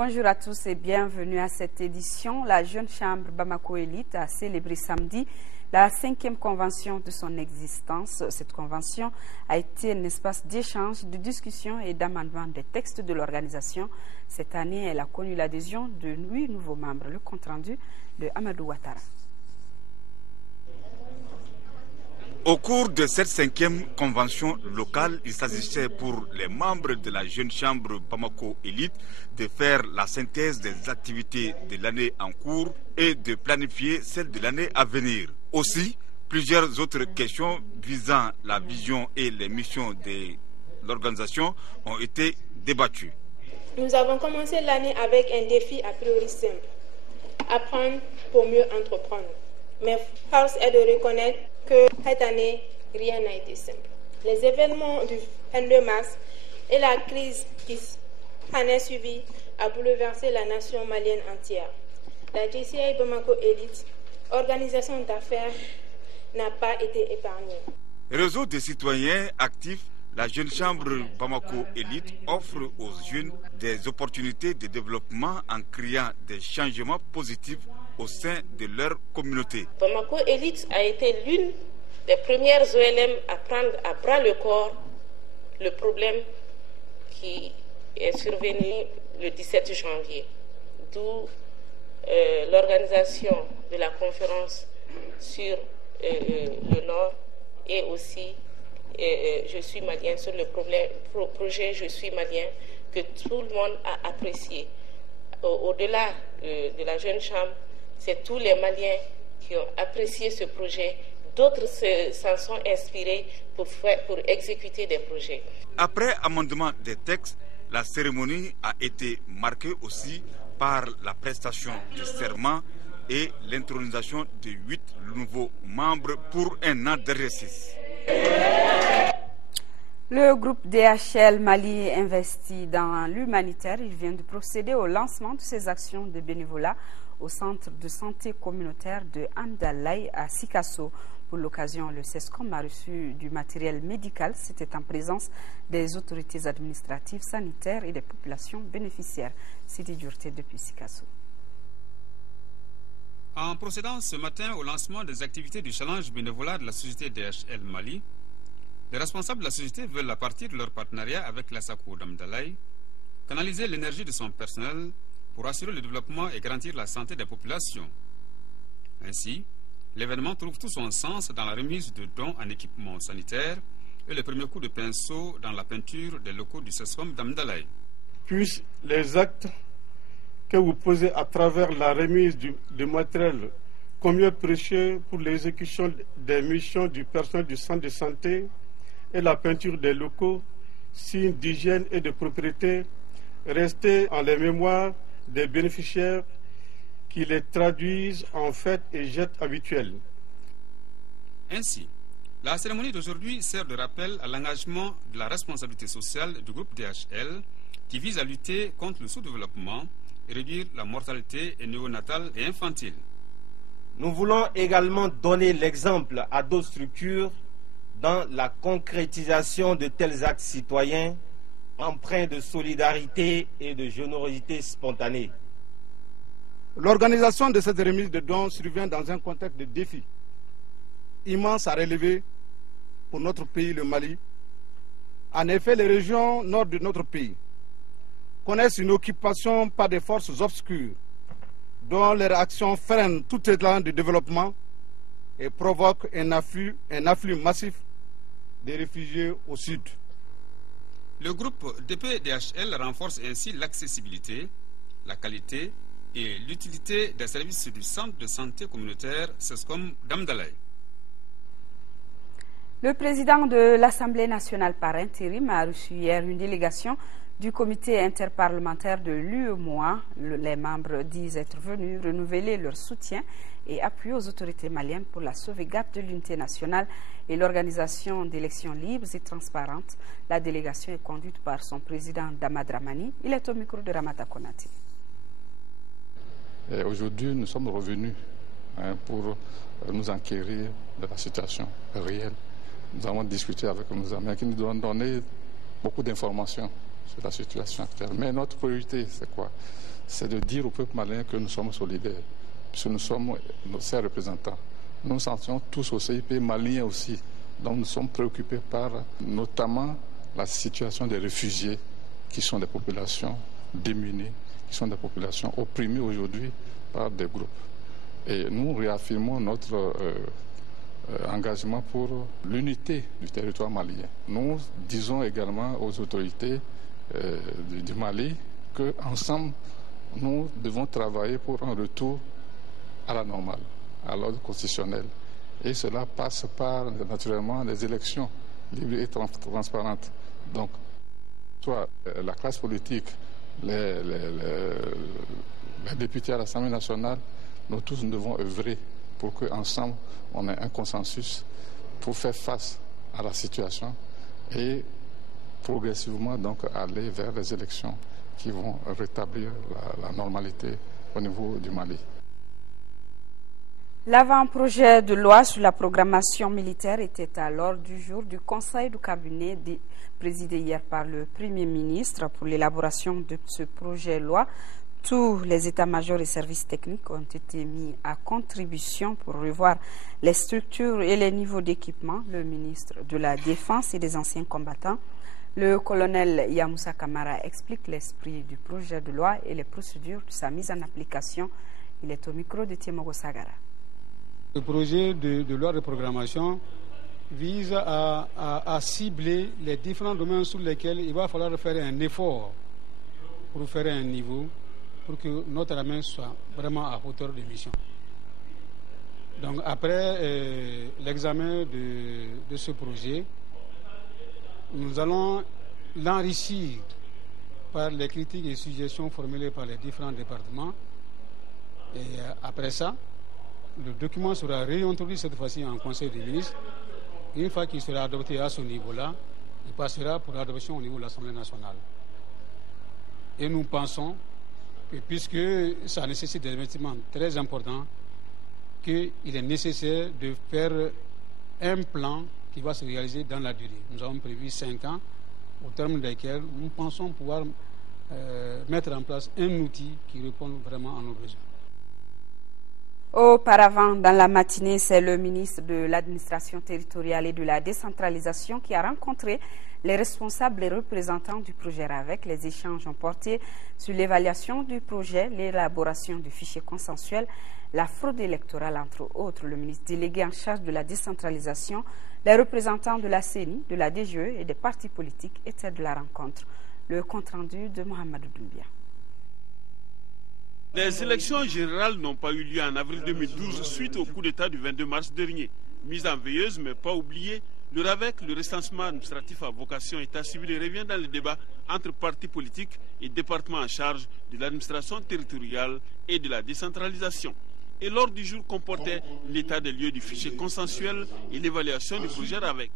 Bonjour à tous et bienvenue à cette édition. La Jeune Chambre Bamako Élite a célébré samedi la 5e convention de son existence. Cette convention a été un espace d'échange, de discussion et d'amendement des textes de l'organisation. Cette année, elle a connu l'adhésion de 8 nouveaux membres. Le compte-rendu de Amadou Ouattara. Au cours de cette 5e convention locale, il s'agissait pour les membres de la Jeune Chambre Bamako Élite de faire la synthèse des activités de l'année en cours et de planifier celle de l'année à venir. Aussi, plusieurs autres questions visant la vision et les missions de l'organisation ont été débattues. Nous avons commencé l'année avec un défi a priori simple: apprendre pour mieux entreprendre. Mais force est de reconnaître que cette année, rien n'a été simple. Les événements du 22 mars et la crise qui en est suivie a bouleversé la nation malienne entière. La JCI Bamako Élite, organisation d'affaires, n'a pas été épargnée. Réseau des citoyens actifs, la Jeune Chambre Bamako Élite offre aux jeunes des opportunités de développement en créant des changements positifs au sein de leur communauté. Bamako Élite a été l'une des premières OLM à prendre à bras le corps le problème qui est survenu le 17 janvier, d'où l'organisation de la conférence sur le Nord et aussi Je suis malien sur le projet Je suis malien que tout le monde a apprécié. Au-delà de la Jeune Chambre, c'est tous les Maliens qui ont apprécié ce projet. D'autres s'en sont inspirés pour exécuter des projets. Après amendement des textes, la cérémonie a été marquée aussi par la prestation de serment et l'intronisation de 8 nouveaux membres pour un an d'exercice. Le groupe DHL Mali investit dans l'humanitaire. Il vient de procéder au lancement de ses actions de bénévolat au centre de santé communautaire de Amdalaï à Sikasso. Pour l'occasion, le CESCOM a reçu du matériel médical. C'était en présence des autorités administratives, sanitaires et des populations bénéficiaires. Sidi Djurté depuis Sikasso. En procédant ce matin au lancement des activités du challenge bénévolat de la société DHL Mali, les responsables de la société veulent, à partir de leur partenariat avec l'ASACO d'Amdalaï, canaliser l'énergie de son personnel pour assurer le développement et garantir la santé des populations. Ainsi, l'événement trouve tout son sens dans la remise de dons en équipement sanitaire et le premier coup de pinceau dans la peinture des locaux du CESCOM d'Amdalaï. Puissent les actes que vous posez à travers la remise du matériel combien précieux pour l'exécution des missions du personnel du centre de santé et la peinture des locaux, signes d'hygiène et de propriété, restés en les mémoires des bénéficiaires qui les traduisent en faits et gestes habituels. Ainsi, la cérémonie d'aujourd'hui sert de rappel à l'engagement de la responsabilité sociale du groupe DHL qui vise à lutter contre le sous-développement et réduire la mortalité néonatale et infantile. Nous voulons également donner l'exemple à d'autres structures dans la concrétisation de tels actes citoyens empreints de solidarité et de générosité spontanée. L'organisation de cette remise de dons survient dans un contexte de défis immenses à relever pour notre pays, le Mali. En effet, les régions nord de notre pays connaissent une occupation par des forces obscures dont leurs actions freinent tout élan de développement et provoquent un afflux massif des réfugiés au sud. Le groupe DPDHL renforce ainsi l'accessibilité, la qualité et l'utilité des services du centre de santé communautaire CESCOM d'Amdalaï. Le président de l'Assemblée nationale par intérim a reçu hier une délégation du comité interparlementaire de l'UEMOA. Les membres disent être venus renouveler leur soutien et appui aux autorités maliennes pour la sauvegarde de l'unité nationale et l'organisation d'élections libres et transparentes. La délégation est conduite par son président Dama Dramani. Il est au micro de Ramata Konati. Aujourd'hui, nous sommes revenus pour nous enquérir de la situation réelle. Nous avons discuté avec nos amis qui nous ont donné beaucoup d'informations sur la situation actuelle. Mais notre priorité, c'est quoi? C'est de dire au peuple malien que nous sommes solidaires, puisque nous sommes ses représentants. Nous nous sentions tous au CIP malien aussi. Donc nous sommes préoccupés par notamment la situation des réfugiés, qui sont des populations démunies, qui sont des populations opprimées aujourd'hui par des groupes. Et nous réaffirmons notre engagement pour l'unité du territoire malien. Nous disons également aux autorités du Mali qu'ensemble, nous devons travailler pour un retour à la normale, à l'ordre constitutionnel. Et cela passe par, naturellement, des élections libres et transparentes. Donc, soit la classe politique, les députés à l'Assemblée nationale, nous tous nous devons œuvrer pour qu'ensemble, on ait un consensus pour faire face à la situation et progressivement donc aller vers les élections qui vont rétablir la normalité au niveau du Mali. L'avant-projet de loi sur la programmation militaire était à l'ordre du jour du Conseil du cabinet présidé hier par le Premier ministre. Pour l'élaboration de ce projet de loi, tous les états-majors et services techniques ont été mis à contribution pour revoir les structures et les niveaux d'équipement. Le ministre de la Défense et des anciens combattants, le colonel Yamoussa Kamara, explique l'esprit du projet de loi et les procédures de sa mise en application. Il est au micro de Tiemogo Sagara. Le projet de loi de programmation vise à cibler les différents domaines sur lesquels il va falloir faire un effort pour faire un niveau, pour que notre armée soit vraiment à hauteur de mission. Donc après l'examen de ce projet, nous allons l'enrichir par les critiques et suggestions formulées par les différents départements. Et après ça, le document sera réintroduit cette fois-ci en Conseil des ministres. Une fois qu'il sera adopté à ce niveau-là, il passera pour l'adoption au niveau de l'Assemblée nationale. Et nous pensons que, puisque ça nécessite des investissements très importants, qu'il est nécessaire de faire un plan qui va se réaliser dans la durée. Nous avons prévu 5 ans, au terme desquels nous pensons pouvoir mettre en place un outil qui répond vraiment à nos besoins. Auparavant, dans la matinée, c'est le ministre de l'administration territoriale et de la décentralisation qui a rencontré les responsables et représentants du projet RAVEC. Les échanges ont porté sur l'évaluation du projet, l'élaboration du fichier consensuel, la fraude électorale, entre autres. Le ministre délégué en charge de la décentralisation, les représentants de la CENI, de la DGE et des partis politiques étaient de la rencontre. Le compte-rendu de Mohamed Doumbia. Les élections générales n'ont pas eu lieu en avril 2012 suite au coup d'État du 22 mars dernier. Mise en veilleuse mais pas oubliée, le RAVEC, le recensement administratif à vocation état civil, revient dans le débat entre partis politiques et départements en charge de l'administration territoriale et de la décentralisation. Et l'ordre du jour comportait l'état des lieux du fichier consensuel et l'évaluation du projet RAVEC.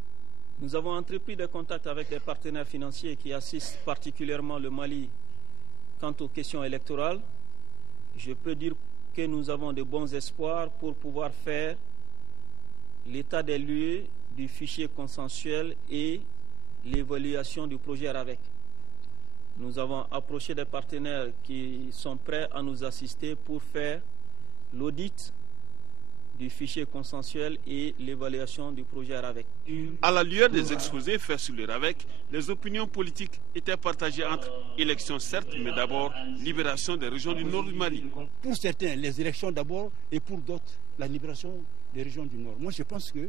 Nous avons entrepris des contacts avec des partenaires financiers qui assistent particulièrement le Mali quant aux questions électorales. Je peux dire que nous avons de bons espoirs pour pouvoir faire l'état des lieux du fichier consensuel et l'évaluation du projet RAVEC. Nous avons approché des partenaires qui sont prêts à nous assister pour faire l'audit du fichier consensuel et l'évaluation du projet RAVEC. À la lueur des exposés faits sur le RAVEC, les opinions politiques étaient partagées entre élections certes, mais d'abord libération des régions du nord du Mali. Pour certains, les élections d'abord, et pour d'autres, la libération des régions du nord. Moi, je pense que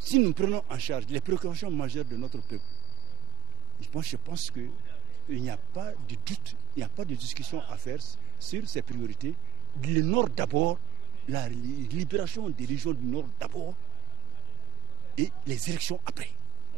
si nous prenons en charge les préoccupations majeures de notre peuple, je pense qu'il n'y a pas de doute, il n'y a pas de discussion à faire sur ces priorités. Le nord d'abord, la libération des régions du nord d'abord, et les élections après.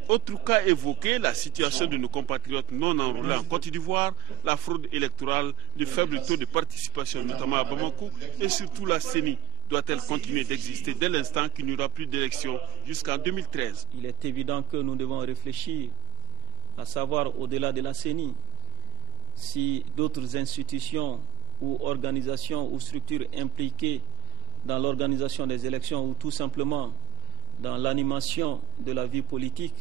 Autre cas évoqué, la situation de nos compatriotes non enrôlés en Côte d'Ivoire, la fraude électorale, le faible taux de participation, notamment à Bamako, et surtout la CENI. Doit-elle continuer d'exister dès l'instant qu'il n'y aura plus d'élections jusqu'en 2013? Il est évident que nous devons réfléchir, à savoir au-delà de la CENI, si d'autres institutions ou organisations ou structures impliquées dans l'organisation des élections ou tout simplement dans l'animation de la vie politique,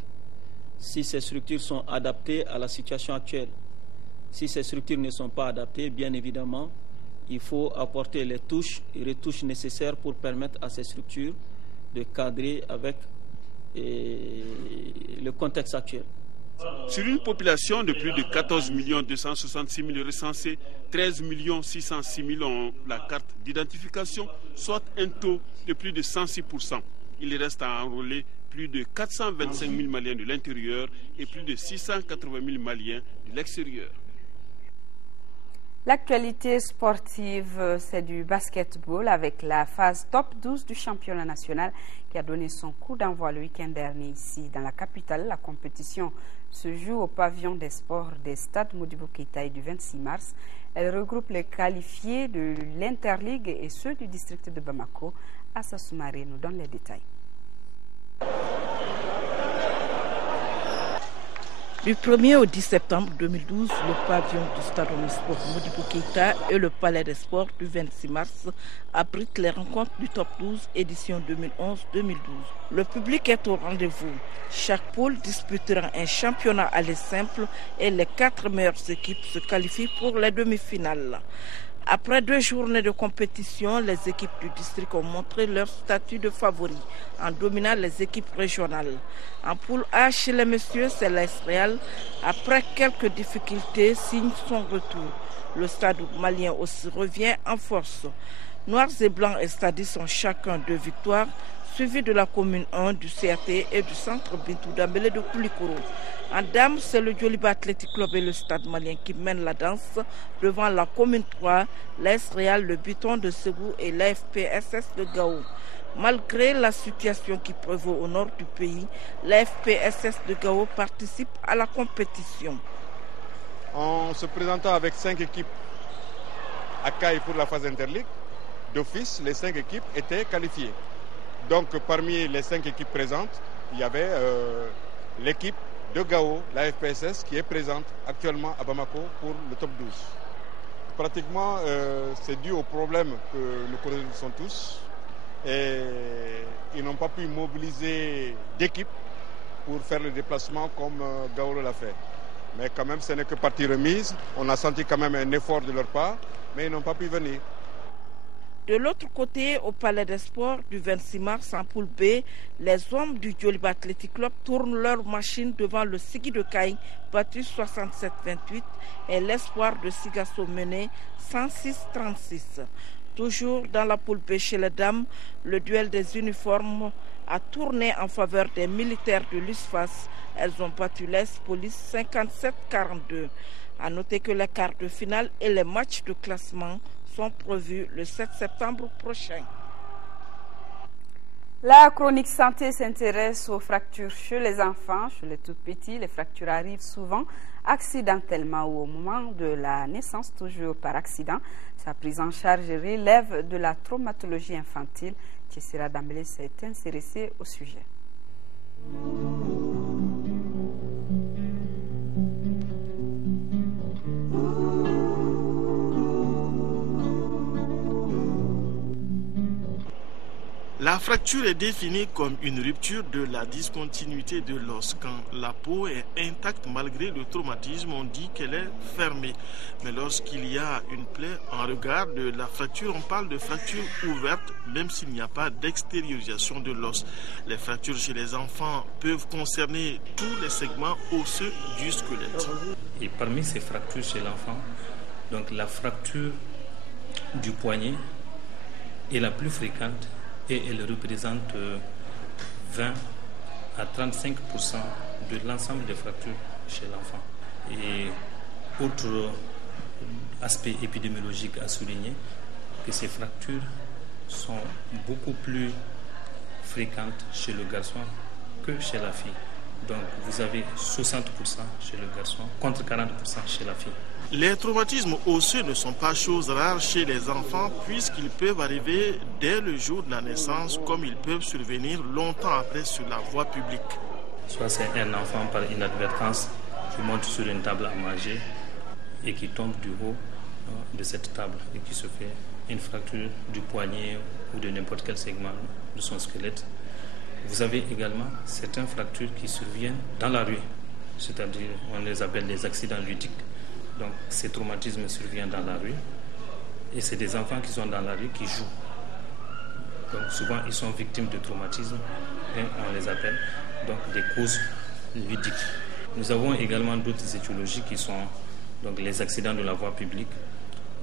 si ces structures sont adaptées à la situation actuelle. Si ces structures ne sont pas adaptées, bien évidemment, il faut apporter les touches et retouches nécessaires pour permettre à ces structures de cadrer avec le contexte actuel. Sur une population de plus de 14 266 000 recensés, 13 606 000 ont la carte d'identification, soit un taux de plus de 106%. Il reste à enrôler plus de 425 000 Maliens de l'intérieur et plus de 680 000 Maliens de l'extérieur. L'actualité sportive, c'est du basketball avec la phase top 12 du championnat national qui a donné son coup d'envoi le week-end dernier ici dans la capitale. La compétition se joue au pavillon des sports des stades Modibo Keïta du 26 mars. Elle regroupe les qualifiés de l'Interligue et ceux du district de Bamako. Assa Soumaré nous donne les détails. Du 1er au 10 septembre 2012, le pavillon du stade Omnisport Modibo Keïta et le palais des sports du 26 mars abritent les rencontres du top 12 édition 2011-2012. Le public est au rendez-vous. Chaque poule disputera un championnat à l'aile simple et les 4 meilleures équipes se qualifient pour les demi-finales. Après 2 journées de compétition, les équipes du district ont montré leur statut de favori en dominant les équipes régionales. En poule A, chez les messieurs, c'est l'AS Real. Après quelques difficultés, signe son retour. Le stade malien aussi revient en force. Noirs et Blancs et Stadis ont chacun 2 victoires, suivis de la commune 1 du CRT et du centre Bintou Dambélé de Koulikoro. En dames, c'est le Djoliba Athletic Club et le stade malien qui mènent la danse devant la commune 3, l'AS Real, le Buton de Ségou et l'AFPSS de Gao. Malgré la situation qui prévaut au nord du pays, l'AFPSS de Gao participe à la compétition. En se présentant avec 5 équipes à Caille pour la phase Interligue, d'office, les 5 équipes étaient qualifiées. Donc parmi les 5 équipes présentes, il y avait l'équipe de Gao, la FPSS, qui est présente actuellement à Bamako pour le top 12. Pratiquement, c'est dû aux problèmes que nous connaissons tous et ils n'ont pas pu mobiliser d'équipe pour faire le déplacement comme Gao l'a fait. Mais quand même, ce n'est que partie remise. On a senti quand même un effort de leur part, mais ils n'ont pas pu venir. De l'autre côté, au Palais des Sports du 26 mars en poule B, les hommes du Djoliba Athletic Club tournent leur machine devant le Sigui de Caille, battu 67-28, et l'Espoir de Sigasso mené 106-36. Toujours dans la poule B chez les dames, le duel des uniformes a tourné en faveur des militaires de l'USFAS. Elles ont battu l'Est Police 57-42. A noter que les quarts de finale et les matchs de classement sont prévus le 7 septembre prochain. La chronique santé s'intéresse aux fractures chez les enfants, chez les tout petits. Les fractures arrivent souvent accidentellement ou au moment de la naissance, toujours par accident. Sa prise en charge relève de la traumatologie infantile. Tchessira Dambélé s'est intéressé au sujet. La fracture est définie comme une rupture de la discontinuité de l'os. Quand la peau est intacte malgré le traumatisme, on dit qu'elle est fermée. Mais lorsqu'il y a une plaie en regard de la fracture, on parle de fracture ouverte, même s'il n'y a pas d'extériorisation de l'os. Les fractures chez les enfants peuvent concerner tous les segments osseux du squelette. Et parmi ces fractures chez l'enfant, donc la fracture du poignet est la plus fréquente, et elle représente 20 à 35% de l'ensemble des fractures chez l'enfant. Et autre aspect épidémiologique à souligner, que ces fractures sont beaucoup plus fréquentes chez le garçon que chez la fille. Donc vous avez 60% chez le garçon contre 40% chez la fille. Les traumatismes osseux ne sont pas choses rares chez les enfants puisqu'ils peuvent arriver dès le jour de la naissance comme ils peuvent survenir longtemps après sur la voie publique. Soit c'est un enfant par inadvertance qui monte sur une table à manger et qui tombe du haut de cette table et qui se fait une fracture du poignet ou de n'importe quel segment de son squelette. Vous avez également certaines fractures qui surviennent dans la rue, c'est-à-dire on les appelle des accidents ludiques. Donc ces traumatismes surviennent dans la rue et c'est des enfants qui sont dans la rue qui jouent. Donc souvent ils sont victimes de traumatismes et on les appelle donc des causes ludiques. Nous avons également d'autres étiologies qui sont donc les accidents de la voie publique.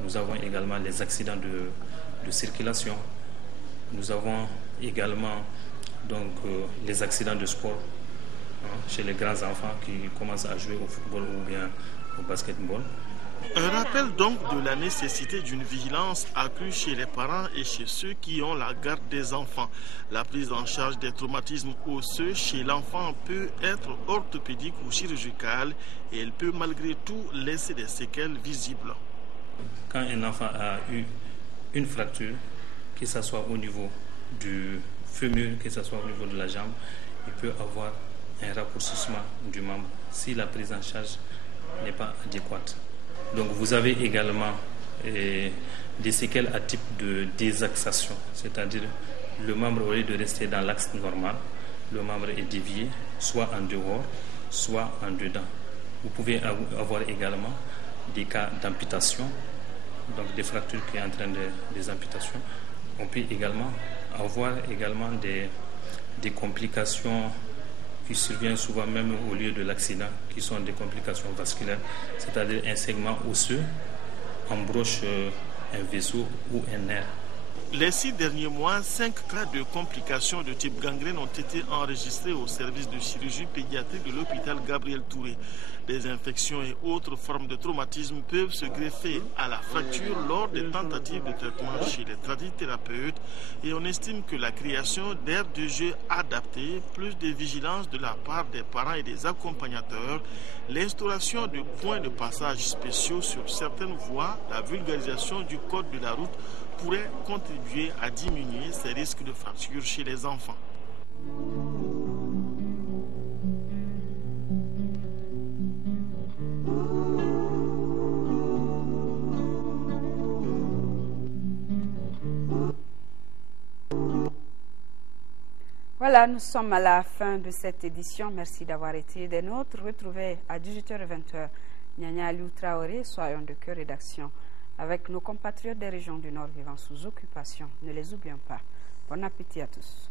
Nous avons également les accidents de circulation. Nous avons également donc, les accidents de sport chez les grands enfants qui commencent à jouer au football ou bien au basketball. Un rappel donc de la nécessité d'une vigilance accrue chez les parents et chez ceux qui ont la garde des enfants. La prise en charge des traumatismes osseux chez l'enfant peut être orthopédique ou chirurgicale et elle peut malgré tout laisser des séquelles visibles. Quand un enfant a eu une fracture, que ce soit au niveau du fémur, que ce soit au niveau de la jambe, il peut avoir un raccourcissement du membre si la prise en charge n'est pas adéquate. Donc vous avez également des séquelles à type de désaxation, c'est-à-dire le membre au lieu de rester dans l'axe normal, le membre est dévié, soit en dehors, soit en dedans. Vous pouvez avoir également des cas d'amputation, donc des fractures qui entraînent des amputations. On peut également avoir des complications qui surviennent souvent même au lieu de l'accident, qui sont des complications vasculaires, c'est-à-dire un segment osseux embroche un vaisseau ou un nerf. Les 6 derniers mois, 5 cas de complications de type gangrène ont été enregistrés au service de chirurgie pédiatrique de l'hôpital Gabriel Touré. Des infections et autres formes de traumatisme peuvent se greffer à la fracture lors des tentatives de traitement chez les tradithérapeutes et on estime que la création d'aires de jeu adaptées, plus de vigilance de la part des parents et des accompagnateurs, l'instauration de points de passage spéciaux sur certaines voies, la vulgarisation du code de la route pourrait contribuer à diminuer ces risques de fractures chez les enfants. Voilà, nous sommes à la fin de cette édition. Merci d'avoir été des nôtres. Retrouvez à 18h et 20h Nyanya Aliou Traoré, soyons de cœur rédaction, avec nos compatriotes des régions du Nord vivant sous occupation. Ne les oublions pas. Bon appétit à tous.